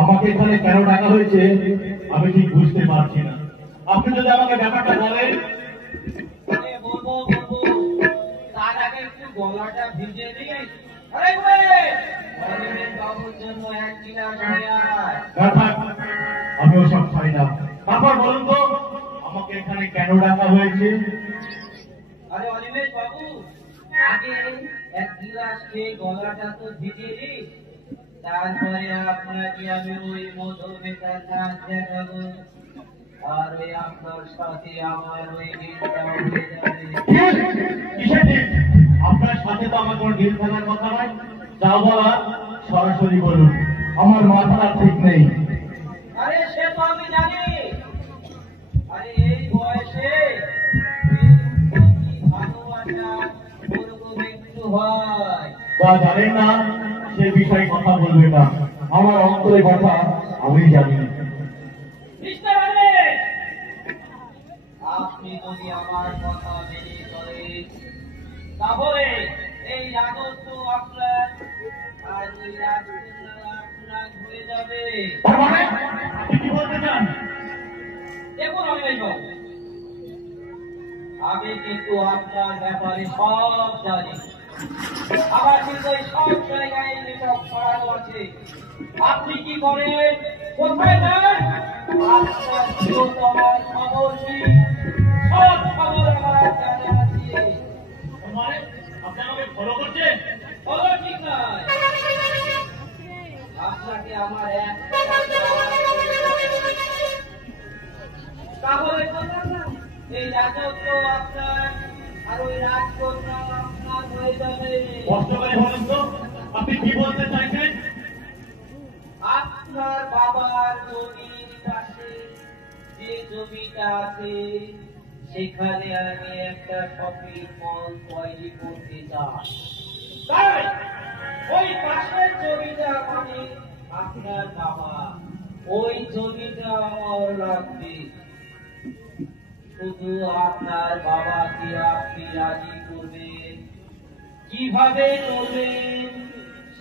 আমাকে এখানে কেন ডাকা হয়েছে আমি ঠিক বুঝতে পারছি না। আপনি যদি আমাকে ব্যাপারটা বলেন। বলবো তার আগে একটু গলাটা ভিজে দিস। বাবুর জন্য এক গিলাস আমি ওসব খাই না। তারপর বলুন তো আমাকে এখানে কেন ডাকা হয়েছে? আরে অনিমেষ বাবু, আগে এক গিলাস খেয়ে গলাটা তো ভিজে দিস, তারপরে আপনাকে আমি ওই মধুমিতার নাচ দেখাবো, আর ওই আপনার সাথে আমার ওই গীতটা হয়ে যাবে। আপনার সাথে তো আমার কোনো ডিল থাকার কথা নয়। যা বলার সরাসরি বলুন, আমার মাথা ঠিক নেই। আরে সে তো আমি জানি। আরে এই বয়সে ভালোবাসা ওরকম একটু হয়। যা জানেন না সে বিষয়ে কথা বলবে না। আমার অন্তরে কথা আমি জানি। আপনি যদি আমার কথা মেনে চলেন তাহলে এই রাজত্ব আপনার আর ওই রাজকন্যা আপনার হয়ে যাবে। কি বলতে চান? দেখুন অনিমেষবাবু, আমি কিন্তু আপনার ব্যাপারে সব জানি। আবার কিন্তু এই সব জায়গায় নেটওয়ার্ক ছড়ানো আছে। আপনি কি করেন, কোথায় যান, আপনার প্রিয়তমার খবর কি, সব খবর আমার জানা আছে। মানে আপনি আমাকে ফলো করছেন? খবর ঠিক নয়, আপনাকে আমার এক তাহলে বললাম না, এই রাজত্ব আপনার আর ওই রাজকন্যা আপনার হয়ে যাবে। কষ্ট করে বলেন তো আপনি কি বলতে চাইছেন? আপনার বাবার জমির পাশে যে জমিটা আছে সেখানে আমি একটা শপিং মল তৈরি করতে চাই। তাই ওই পাশের জমিটা মানে আপনার বাবা, ওই জমিটা আমার লাগবে। শুধু আপনার বাবাকে আপনি রাজি করবেন, কিভাবে করবেন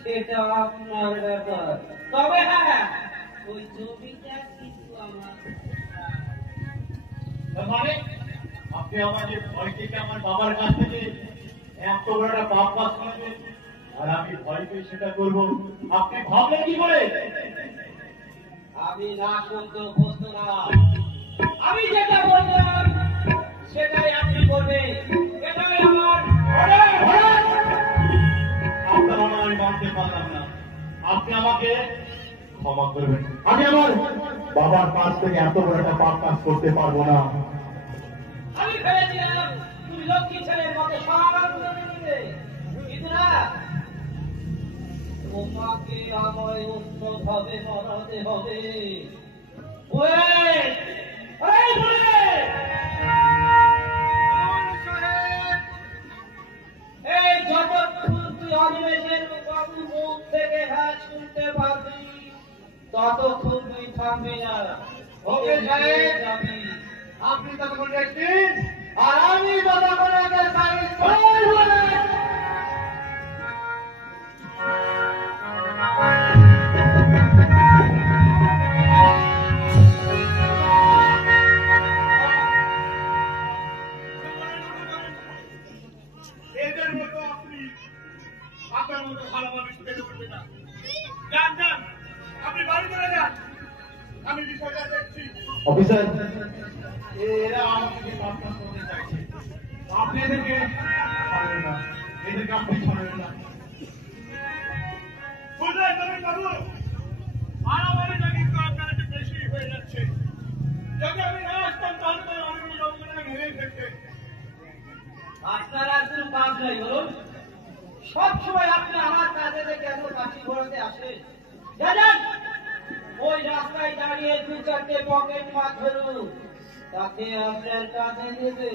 সেটা আপনার ব্যাপার। তবে হ্যাঁ, ওই জমিটা কিন্তু আমার। মানে আপনি আমাদের ভয় থেকে আমার বাবার কাছ থেকে এত বড় একটা পাপ কাজ করবেন আর আমি ভয় পেয়ে সেটা করবো, আপনি ভাবলেন কি করে? আমি না শুনতে অভ্যস্ত না, আমি যেটা বললাম সেটাই আপনি করবেন, এটাই আমার অর্ডার। আপনার আমার আমি মানতে পারলাম না, আপনি আমাকে ক্ষমা করবেন। আমি আমার বাবার কাছ থেকে এত বড় একটা পাপ কাজ করতে পারবো না। আমি ভেবেছিলাম তুমি লক্ষ্মী ছেলের মতো সব মেনে নিবে, কিন্তু না, তোমাকে আমায় অন্যভাবে মরাতে হবে। এই যতক্ষণ তুই অনিমেষের বাবু মুখ থেকে হ্যাঁ শুনতে পারবি ততক্ষণ তুই থামবি না। ওকে যাবি আপনি ততক্ষণ দেখছেন আর আমি ততক্ষণ আগে এদের মতো আপনি আপনার মতো ভালো মানুষ পেতে পারবেন না। যান যান, আপনি বাড়ি চলে যান, আমি বিষয়টা দেখছি। অফিসার, এরা আমাকে বার্তা করতে চাইছে, আপনি এদেরকে ছাড়বেন না, এদেরকে আপনি ছাড়বেন না। বুঝলেন নবীন বাবু, মারামারিটা কিন্তু আপনার একটু বেশি হয়ে যাচ্ছে। যদি আমি না আসতাম তাহলে তো আমি লোকজনকে মেরে ফেলতেন। আপনার আর কোন কাজ নেই বলুন? সবসময় আপনি আমার কাজে কেন কাশি ঘোরাতে আসেন? জানেন ওই রাস্তায় দাঁড়িয়ে দু চারটে পকেট মাছ ধরুন, তাতে আপনার কাজে দেবে।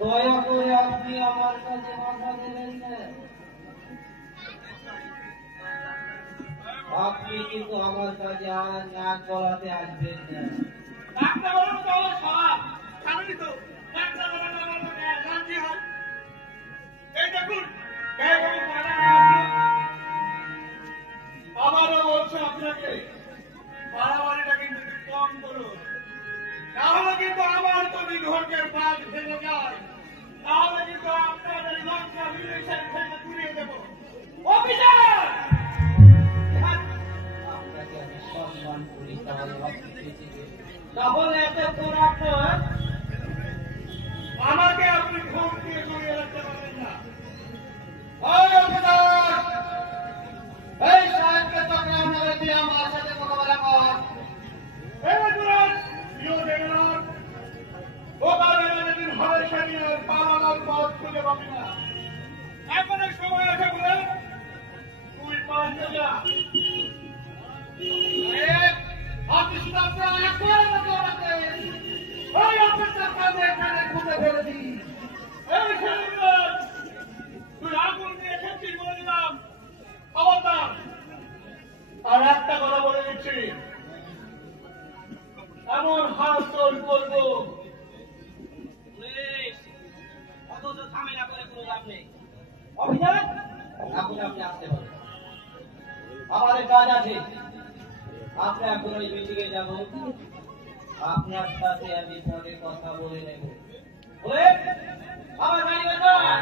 দয়া করে আপনি আমার কাছে মাথা দেবেন না। আপনি কিন্তু আমার কাছে আর নাক গলাতে আসবেন না। ডাক্তার বলুন তো আমার স্বভাব, জানেনই তো ডাক্তার বলুন আমার শান্তি হয়। এই দেখুন আবারও বলছে আপনাকে বাড়াবাড়িটা কিন্তু একটু কম করুন, তাহলে কিন্তু আমার তো নিঘণ্টের বাঘ ভেঙে যায়, তাহলে কিন্তু আপনাদের লঙ্কা মিলেছেন থেকে পুড়িয়ে দেবো। অফিসার, আপনাকে আমি সম্মান করি, তাহলে আপনি পৃথিবী তাহলে এত পুরাতন আমাকে আপনি ঘুম দিয়ে ঘুরিয়ে রাখতে পারেন না। এই সাহেবকে চক্রাম করে দিয়ে আমার সাথে মোকাবেলা কর। এখনো সময় আছে বলে তুই পাল্টে যা। তুই আগুন দিয়ে খেয়েছিস বলে দিলাম, খবরদার। আর একটা কথা বলে দিচ্ছি, এমন হাত তোর করবো অথচ ঝামেলা করে কোনো লাভ নেই। অভিযান এখন আপনি আসতে পারেন, আমাদের কাজ আছে। আপনি এখন ওই মিটিংয়ে যাব, আপনার সাথে আমি পরে কথা বলে নেব। আমার গাড়ি বাঁচান।